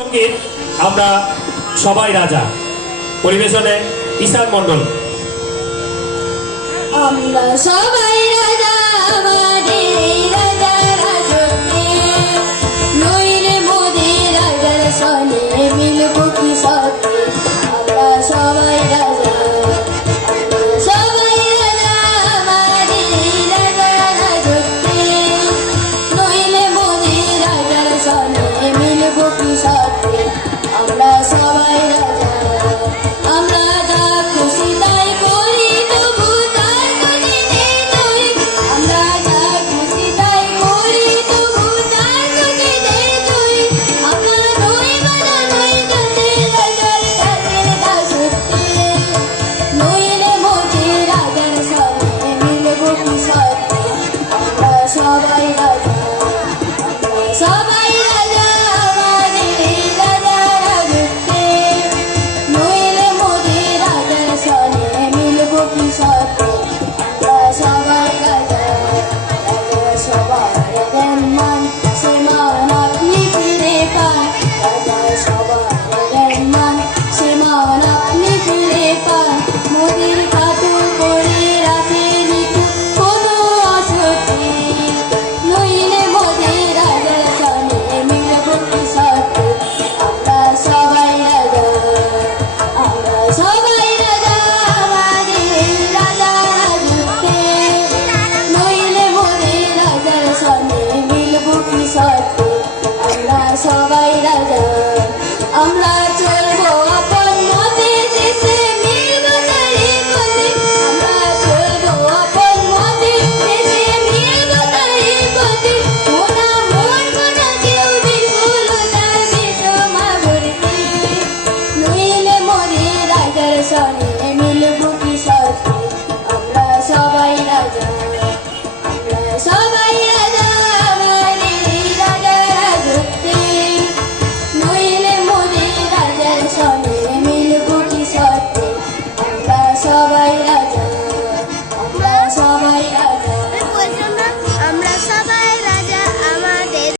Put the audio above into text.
সঙ্গীত আমরা সবাই রাজা পরিবেশনে ঈশান মণ্ডল। আমরা সবাই রাজা, আমাদের রাজা রাজত্বে, নইলে মোদের রাজার সনে মিলব কি সত্যি। আমরা সবাই রাজা, আমরা সবাই রাজা, আমাদের রাজা রাজত্বে, নইলে মোদের রাজার সনে মিলব কি সত্যি। আমরা সবাই রাজা, আমরা যা খুশি তাই করি, তবু তার গতিতে চলি। আমরা যা খুশি তাই করি, তবু তার গতিতে চলি। আমরা নই বাধা, নই দাসে, রাজার কাছের দাসত্বে, নইলে মোদের রাজার সনে মিলব কি সত্যি। আমরা সবাই রাজা, আমরা সবাই রাজা, আমাদের রাজা রাজত্বে, নইলে মোদের রাজার সনে মিলব কি সত্যি। আমরা সবাই রাজা, রাজা সবার দেন মান, সে মান আপনি ফিরে পান। রাজা সবার দেন মান, সে মান আপনি ফিরে পান। মোদের কাতর করে রাখে নিতু কোনো অসত্যি, নইলে মোদের রাজার সনে মিলব কি সত্যি। আমরা সবাই রাজা, আমরা সবাই রাজা, আমাদের রাজা রাজত্বে, নইলে মোদের রাজার সনে মিলব কি সত্যি। আমরা সবাই রাজা, আমরা চলবো আপন মতে, শেষে মিলব তারি পথে। আমরা চলবো আপন মতে, শেষে মিলব তারি পথে। মোনা মন মোনা কেউ বিপুলতার বিষমা ভর্তি, নইলে মোদের রাজার সনে মিলব কি সত্যি। আমরা সবাই রাজা, আমরা সবাই রাজা, আমাদের রাজা রাজত্বে, নইলে মোদের রাজার সনে মিলব কি সত্যি। আমরা সবাই রাজা।